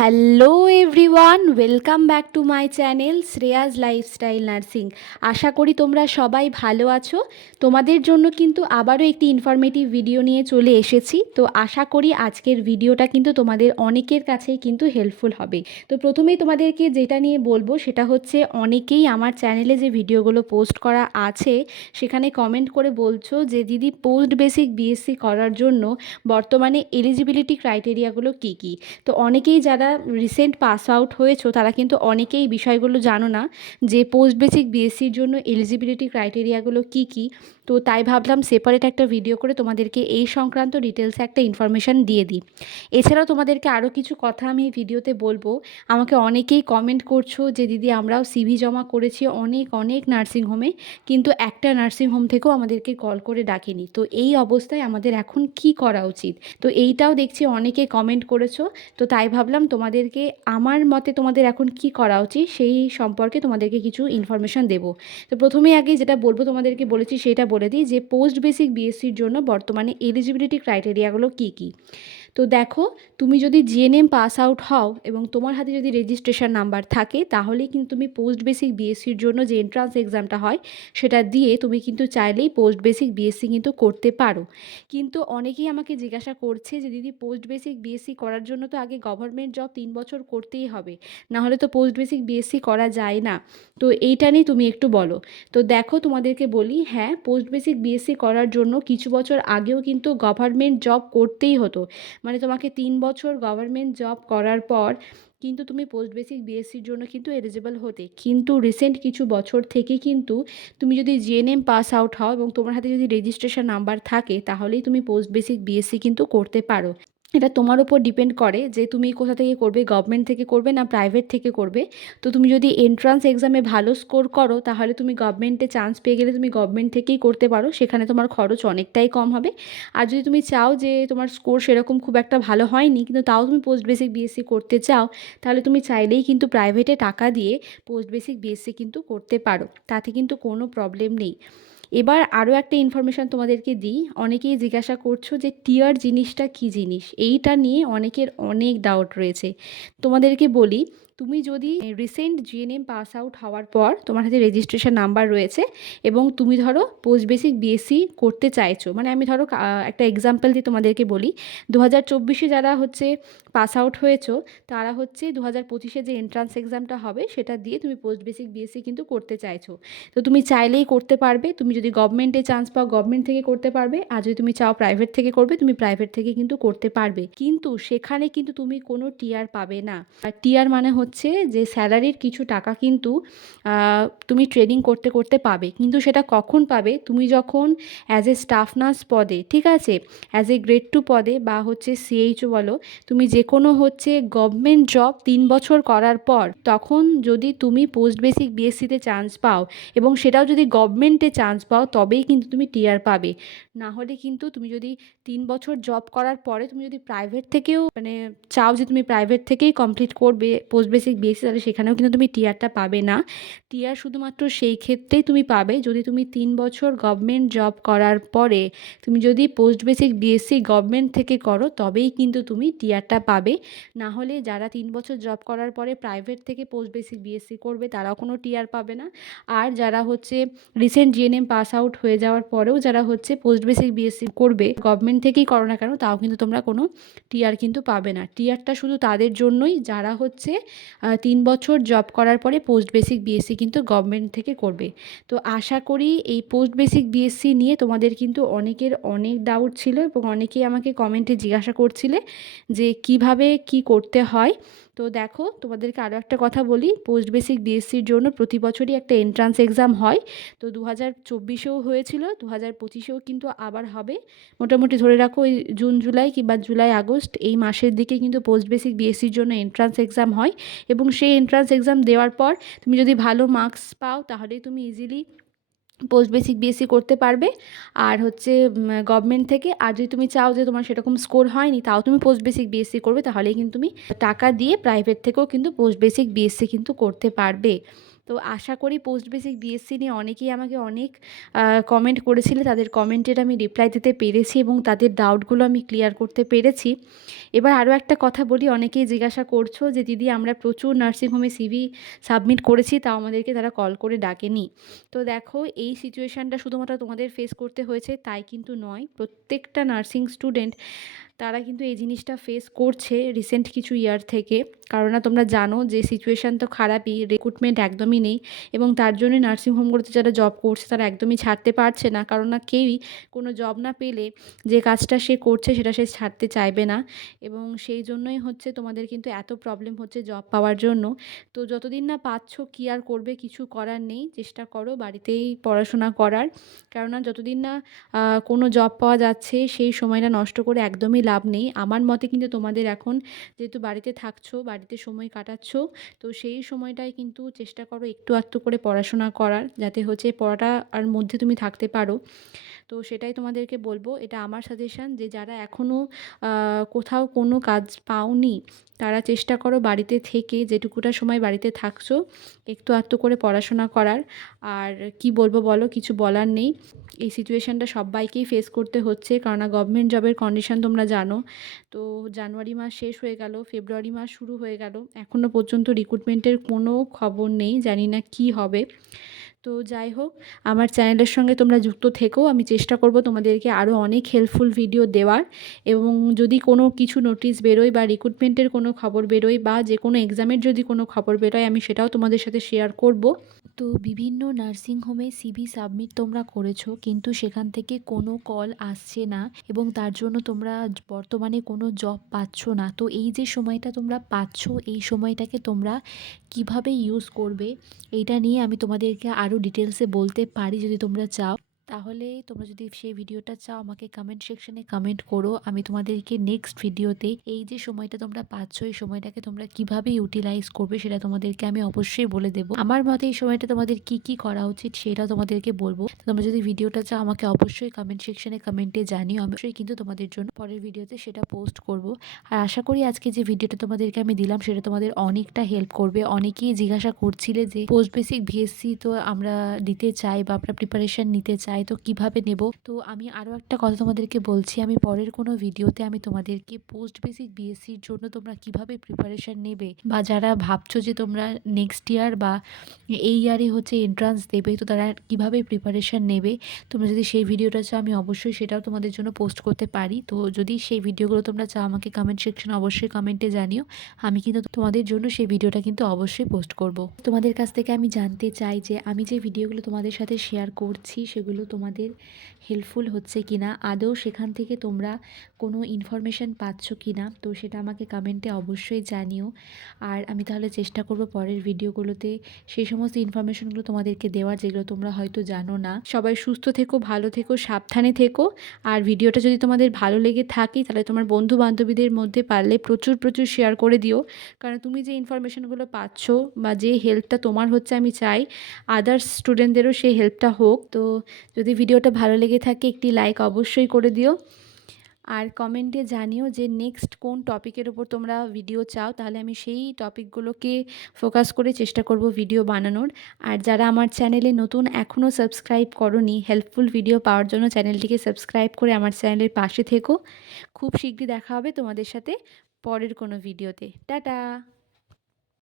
Hello everyone, welcome back to my channel Shreya's lifestyle nursing. আশা করি তোমরা সবাই ভালো আছো। তোমাদের জন্য কিন্তু আবারও একটি ইনফরমেটিভ ভিডিও নিয়ে চলে এসেছি। তো আশা করি আজকের ভিডিওটা কিন্তু তোমাদের অনেকের কাছেই কিন্তু হেল্পফুল হবে। তো প্রথমেই তোমাদেরকে যেটা নিয়ে বলবো সেটা হচ্ছে, অনেকেই আমার চ্যানেলে যে ভিডিওগুলো পোস্ট করা আছে সেখানে কমেন্ট করে বলছো যে দিদি, পোস্ট বেসিক বিএসসি করার জন্য বর্তমানে এলিজিবিলিটি ক্রাইটেরিয়াগুলো কী কী। তো অনেকেই যারা রিসেন্ট পাস আউট হয়েছো তারা কিন্তু অনেকেই বিষয়গুলো জানো না যে পোস্ট বেসিক বিএসসির জন্য এলিজিবিলিটি ক্রাইটেরিয়াগুলো কী কী। তো তাই ভাবলাম সেপারেট একটা ভিডিও করে তোমাদেরকে এই সংক্রান্ত ডিটেলসে একটা ইনফরমেশান দিয়ে দিই। এছাড়াও তোমাদেরকে আরও কিছু কথা আমি এই ভিডিওতে বলবো। আমাকে অনেকেই কমেন্ট করছো যে দিদি, আমরাও সিভি জমা করেছি অনেক অনেক নার্সিংহোমে, কিন্তু একটা নার্সিংহোম থেকেও আমাদেরকে কল করে ডাকেনি। তো এই অবস্থায় আমাদের এখন কি করা উচিত? তো এইটাও দেখছি অনেকে কমেন্ট করেছো। তো তাই ভাবলাম তোমাদেরকে আমার মতে তোমাদের এখন কি করা উচিত সেই সম্পর্কে তোমাদেরকে কিছু ইনফরমেশান দেবো। তো প্রথমেই আগে যেটা বলবো তোমাদেরকে বলেছি সেটা বলে দিই যে পোস্ট বেসিক বিএসসির জন্য বর্তমানে এলিজিবিলিটি ক্রাইটেরিয়াগুলো কী কী। তো দেখো, তুমি যদি জিএনএম পাস আউট হও এবং তোমার হাতে যদি রেজিস্ট্রেশন নাম্বার থাকে, তাহলেই কিন্তু তুমি পোস্ট বেসিক বিএসসির জন্য যে এন্ট্রান্স এক্সামটা হয় সেটা দিয়ে তুমি কিন্তু চাইলেই পোস্ট বেসিক বিএসসি কিন্তু করতে পারো। কিন্তু অনেকেই আমাকে জিজ্ঞাসা করছে যে দিদি, পোস্ট বেসিক বিএসসি করার জন্য তো আগে গভর্নমেন্ট জব 3 বছর করতেই হবে, নাহলে তো পোস্ট বেসিক বিএসসি করা যায় না। তো এইটা নিয়ে তুমি একটু বলো। তো দেখো, তোমাদেরকে বলি, হ্যাঁ, পোস্ট বেসিক বিএসসি করার জন্য কিছু বছর আগেও কিন্তু গভর্নমেন্ট জব করতেই হতো। মানে তোমাকে 3 বছর গভর্নমেন্ট জব করার পর কিন্তু তুমি পোস্ট বেসিক বিএসসির জন্য কিন্তু এলিজিবল হতে। কিন্তু রিসেন্ট কিছু বছর থেকে কিন্তু তুমি যদি জিএনএম পাস আউট হও এবং তোমার হাতে যদি রেজিস্ট্রেশন নাম্বার থাকে, তাহলেই তুমি পোস্ট বেসিক বিএসসি কিন্তু করতে পারো। এটা তোমার উপর ডিপেন্ড করে যে তুমি কোথা থেকে করবে, গভর্নমেন্ট থেকে করবে না প্রাইভেট থেকে করবে। তো তুমি যদি এন্ট্রান্স এক্সামে ভালো স্কোর করো, তাহলে তুমি গভর্নমেন্টে চান্স পেয়ে গেলে তুমি গভর্নমেন্ট থেকেই করতে পারো, সেখানে তোমার খরচ অনেকটাই কম হবে। আর যদি তুমি চাও যে তোমার স্কোর সেরকম খুব একটা ভালো হয়নি কিন্তু তাও তুমি পোস্ট বেসিক বিএসসি করতে চাও, তাহলে তুমি চাইলেই কিন্তু প্রাইভেটে টাকা দিয়ে পোস্ট বেসিক বিএসসি কিন্তু করতে পারো, তাতে কিন্তু কোনো প্রবলেম নেই। এবার আরও একটা ইনফরমেশান তোমাদেরকে দিই। অনেকেই জিজ্ঞাসা করছো যে টিয়ার জিনিসটা কী জিনিস, এইটা নিয়ে অনেকের অনেক ডাউট রয়েছে। তোমাদেরকে বলি, তুমি যদি রিসেন্ট জিএনএম পাস আউট হওয়ার পর তোমার হাতে রেজিস্ট্রেশন নাম্বার রয়েছে এবং তুমি ধরো পোস্ট বেসিক বিএসসি করতে চাইছো, মানে আমি ধরো একটা এক্সাম্পল দিয়ে তোমাদেরকে বলি, 2024-এ যারা হচ্ছে পাস আউট হয়েছো, তারা হচ্ছে 2025-এ যে এন্ট্রান্স এক্সামটা হবে সেটা দিয়ে তুমি পোস্ট বেসিক বিএসসি কিন্তু করতে চাইছো। তো তুমি চাইলেই করতে পারবে। তুমি যদি গভর্নমেন্টে চান্স পাও গভর্নমেন্ট থেকে করতে পারবে, আর যদি তুমি চাও প্রাইভেট থেকে করবে তুমি প্রাইভেট থেকে কিন্তু করতে পারবে। কিন্তু সেখানে কিন্তু তুমি কোনো টিআর পাবে না। আর টিআর মানে হচ্ছে যে স্যালারির কিছু টাকা কিন্তু তুমি ট্রেনিং করতে করতে পাবে। কিন্তু সেটা কখন পাবে? তুমি যখন অ্যাজ এ স্টাফ নার্স পদে, ঠিক আছে, অ্যাজ এ গ্রেড 2 পদে বা হচ্ছে সিএইচও বলো, তুমি যে কোনো হচ্ছে গভর্নমেন্ট জব 3 বছর করার পর, তখন যদি তুমি পোস্ট বেসিক বিএসসিতে চান্স পাও এবং সেটাও যদি গভর্নমেন্টে চান্স পাও, তবেই কিন্তু তুমি টিআর পাবে। না হলে কিন্তু তুমি যদি 3 বছর জব করার পরে তুমি যদি প্রাইভেট থেকেও মানে চাও যে তুমি প্রাইভেট থেকেই কমপ্লিট করবে পোস্ট বেসিক বিএসসি, তাহলে সেখানেও কিন্তু তুমি টিআরটা পাবে না। টিআর শুধুমাত্র সেই ক্ষেত্রেই তুমি পাবে যদি তুমি 3 বছর গভর্নমেন্ট জব করার পরে তুমি যদি পোস্ট বেসিক বিএসসি গভর্নমেন্ট থেকে করো, তবেই কিন্তু তুমি টিআরটা পাবে। না হলে যারা 3 বছর জব করার পরে প্রাইভেট থেকে পোস্ট বেসিক বিএসসি করবে তারাও কোনো টিআর পাবে না। আর যারা হচ্ছে রিসেন্ট জিএনএম পাস আউট হয়ে যাওয়ার পরেও যারা হচ্ছে পোস্ট বেসিক বিএসসি করবে গভর্নমেন্ট থেকেই করো না কেন, তাও কিন্তু তোমরা কোনো টিআর কিন্তু পাবে না। টিআরটা শুধু তাদের জন্যই যারা হচ্ছে 3 বছর জব করার পরে পোস্ট বেসিক বিএসসি কিন্তু গভর্নমেন্ট থেকে করবে। তো আশা করি এই পোস্ট বেসিক বিএসসি নিয়ে তোমাদের কিন্তু অনেকের অনেক ডাউট ছিল এবং অনেকেই আমাকে কমেন্টে জিজ্ঞাসা করছিলে যে কিভাবে কি করতে হয়। তো দেখো, তোমাদেরকে আরও একটা কথা বলি, পোস্ট বেসিক বিএসসির জন্য প্রতি বছরই একটা এন্ট্রান্স এক্সাম হয়। তো 2024-এও হয়েছিল, 2025-এও কিন্তু আবার হবে। মোটামুটি ধরে রাখো ওই জুন জুলাই কিংবা জুলাই আগস্ট এই মাসের দিকে কিন্তু পোস্ট বেসিক বিএসসির জন্য এন্ট্রান্স এক্সাম হয়। এবং সেই এন্ট্রান্স এক্সাম দেওয়ার পর তুমি যদি ভালো মার্কস পাও, তাহলেই তুমি ইজিলি পোস্ট বেসিক বিএসসি করতে পারবে। আর হচ্ছে গভর্নমেন্ট থেকে। আর যদি তুমি চাও যে তোমার সেরকম স্কোর হয়নি তাও তুমি পোস্ট বেসিক বিএসসি করবে, তাহলেই কিন্তু তুমি টাকা দিয়ে প্রাইভেট থেকেও কিন্তু পোস্ট বেসিক বিএসসি কিন্তু করতে পারবে। তো আশা করি পোস্ট বেসিক বিএসসি নিয়ে অনেকেই আমাকে অনেক কমেন্ট করেছিলে, তাদের কমেন্টের আমি রিপ্লাই দিতে পেরেছি এবং তাদের ডাউটগুলো আমি ক্লিয়ার করতে পেরেছি। এবার আরও একটা কথা বলি, অনেকেই জিজ্ঞাসা করছো যে দিদি আমরা প্রচুর নার্সিংহোমে সিভি সাবমিট করেছি, তাও আমাদেরকে তারা কল করে ডাকেনি। তো দেখো, এই সিচুয়েশানটা শুধুমাত্র তোমাদের ফেস করতে হয়েছে তাই কিন্তু নয়, প্রত্যেকটা নার্সিং স্টুডেন্ট তারা কিন্তু এই জিনিসটা ফেস করছে রিসেন্ট কিছু ইয়ার থেকে। কারণ না তোমরা জানো যে সিচুয়েশান তো খারাপই, রিক্রুটমেন্ট একদমই নেই এবং তার জন্যই নার্সিংহোমগুলোতে যারা জব করছে তারা একদমই ছাড়তে পারছে না। কারণ না কেউই কোনো জব না পেলে যে কাজটা সে করছে সেটা সে ছাড়তে চাইবে না, এবং সেই জন্যই হচ্ছে তোমাদের কিন্তু এত প্রবলেম হচ্ছে জব পাওয়ার জন্য। তো যতদিন না পাচ্ছ কী আর করবে, কিছু করার নেই, চেষ্টা করো বাড়িতেই পড়াশোনা করার। কেননা যতদিন না কোনো জব পাওয়া যাচ্ছে সেই সময়টা নষ্ট করে একদমই লাভ নেই। আমার মতে কিন্তু তোমাদের এখন যেহেতু বাড়িতে থাকছো, বাড়িতে সময় কাটাচ্ছ, তো সেই সময়টায় কিন্তু চেষ্টা করো একটু একটু করে পড়াশোনা করার, যাতে হচ্ছে পড়াটা আর মধ্যে তুমি থাকতে পারো। তো সেটাই তোমাদেরকে বলবো, এটা আমার সাজেশান, যে যারা এখনও কোথাও কোনো কাজ পাওনি তারা চেষ্টা করো বাড়িতে থেকে যেটুকুটা সময় বাড়িতে থাকছো একটু আধটু করে পড়াশোনা করার। আর কি বলবো বলো, কিছু বলার নেই, এই সিচুয়েশানটা সবাইকেই ফেস করতে হচ্ছে, কারণ গভর্নমেন্ট জবের কন্ডিশন তোমরা জানো। তো জানুয়ারি মাস শেষ হয়ে গেল, ফেব্রুয়ারি মাস শুরু হয়ে গেল, এখনও পর্যন্ত রিক্রুটমেন্টের কোনো খবর নেই, জানি না কি হবে। তো যাই হোক, আমার চ্যানেলের সঙ্গে তোমরা যুক্ত থেকো, আমি চেষ্টা করব তোমাদেরকে আরও অনেক হেল্পফুল ভিডিও দেওয়ার। এবং যদি কোনো কিছু নোটিশ বেরোয় বা রিক্রুটমেন্টের কোনো খবর বেরোয় বা যে কোনো এক্সামের যদি কোনো খবর বেরোয় আমি সেটাও তোমাদের সাথে শেয়ার করব। তো বিভিন্ন নার্সিংহোমে সিভি সাবমিট তোমরা করেছো কিন্তু সেখান থেকে কোনো কল আসছে না এবং তার জন্য তোমরা বর্তমানে কোনো জব পাচ্ছ না। তো এই যে সময়টা তোমরা পাচ্ছ, এই সময়টাকে তোমরা কিভাবে ইউজ করবে এইটা নিয়ে আমি তোমাদেরকে আরও ডিটেলসে বলতে পারি যদি তোমরা চাও। তাহলে তোমরা যদি সেই ভিডিওটা চাও আমাকে কমেন্ট সেকশনে কমেন্ট করো, আমি তোমাদেরকে নেক্সট ভিডিওতে এই যে সময়টা তোমরা পাচ্ছ এই সময়টাকে তোমরা কিভাবে ইউটিলাইজ করবে সেটা তোমাদেরকে আমি অবশ্যই বলে দেবো। আমার মতে এই সময়টা তোমাদের কি কি করা উচিত সেটা তোমাদেরকে বলবো। তোমরা যদি ভিডিওটা চাও আমাকে অবশ্যই কমেন্ট সেকশনে কমেন্টে জানিও, অবশ্যই কিন্তু তোমাদের জন্য পরের ভিডিওতে সেটা পোস্ট করব। আর আশা করি আজকে যে ভিডিওটা তোমাদেরকে আমি দিলাম সেটা তোমাদের অনেকটা হেল্প করবে। অনেকেই জিজ্ঞাসা করছিলে যে পোস্ট বেসিক ভিএসসি তো আমরা দিতে চাই বা আমরা প্রিপারেশন নিতে চাই, তো কিভাবে নেব। তো আমি আরও একটা কথা তোমাদেরকে বলছি, আমি পরের কোনো ভিডিওতে আমি তোমাদেরকে পোস্ট বেসিক বিএসসির জন্য তোমরা কিভাবে প্রিপারেশন নেবে বা যারা ভাবছো যে তোমরা নেক্সট ইয়ার বা এই ইয়ারে হচ্ছে এন্ট্রান্স দেবে তো তারা কিভাবে প্রিপারেশন নেবে, তোমরা যদি সেই ভিডিওটা চাও আমি অবশ্যই সেটাও তোমাদের জন্য পোস্ট করতে পারি। তো যদি সেই ভিডিওগুলো তোমরা চাও আমাকে কমেন্ট সেকশনে অবশ্যই কমেন্টে জানিও, আমি কিন্তু তোমাদের জন্য সেই ভিডিওটা কিন্তু অবশ্যই পোস্ট করব। তোমাদের কাছ থেকে আমি জানতে চাই যে আমি যে ভিডিওগুলো তোমাদের সাথে শেয়ার করছি সেগুলো তোমাদের হেল্পফুল হচ্ছে কিনা, আদৌ সেখান থেকে তোমরা কোনো ইনফরমেশান পাচ্ছ কিনা, তো সেটা আমাকে কমেন্টে অবশ্যই জানিও। আর আমি তাহলে চেষ্টা করব পরের ভিডিওগুলোতে সেই সমস্ত ইনফরমেশনগুলো তোমাদেরকে দেওয়ার যেগুলো তোমরা হয়তো জানো না। সবাই সুস্থ থেকো, ভালো থেকো, সাবধানে থেকো। আর ভিডিওটা যদি তোমাদের ভালো লেগে থাকে তাহলে তোমার বন্ধু বান্ধবীদের মধ্যে পারলে প্রচুর প্রচুর শেয়ার করে দিও, কারণ তুমি যে ইনফরমেশনগুলো পাচ্ছ বা যে হেল্পটা তোমার হচ্ছে আমি চাই আদার্স স্টুডেন্টদেরও সেই হেল্পটা হোক। তো যদি ভিডিওটা ভালো লেগে থাকে একটি লাইক অবশ্যই করে দিও আর কমেন্টে জানিও যে নেক্সট কোন টপিকের উপর তোমরা ভিডিও চাও, তাহলে আমি সেই টপিকগুলোকে ফোকাস করে চেষ্টা করব ভিডিও বানানোর। আর যারা আমার চ্যানেলে নতুন এখনও সাবস্ক্রাইব করোনি, হেল্পফুল ভিডিও পাওয়ার জন্য চ্যানেলটিকে সাবস্ক্রাইব করে আমার চ্যানেলের পাশে থেকো। খুব শীঘ্রই দেখা হবে তোমাদের সাথে পরের কোনো ভিডিওতে। টাটা।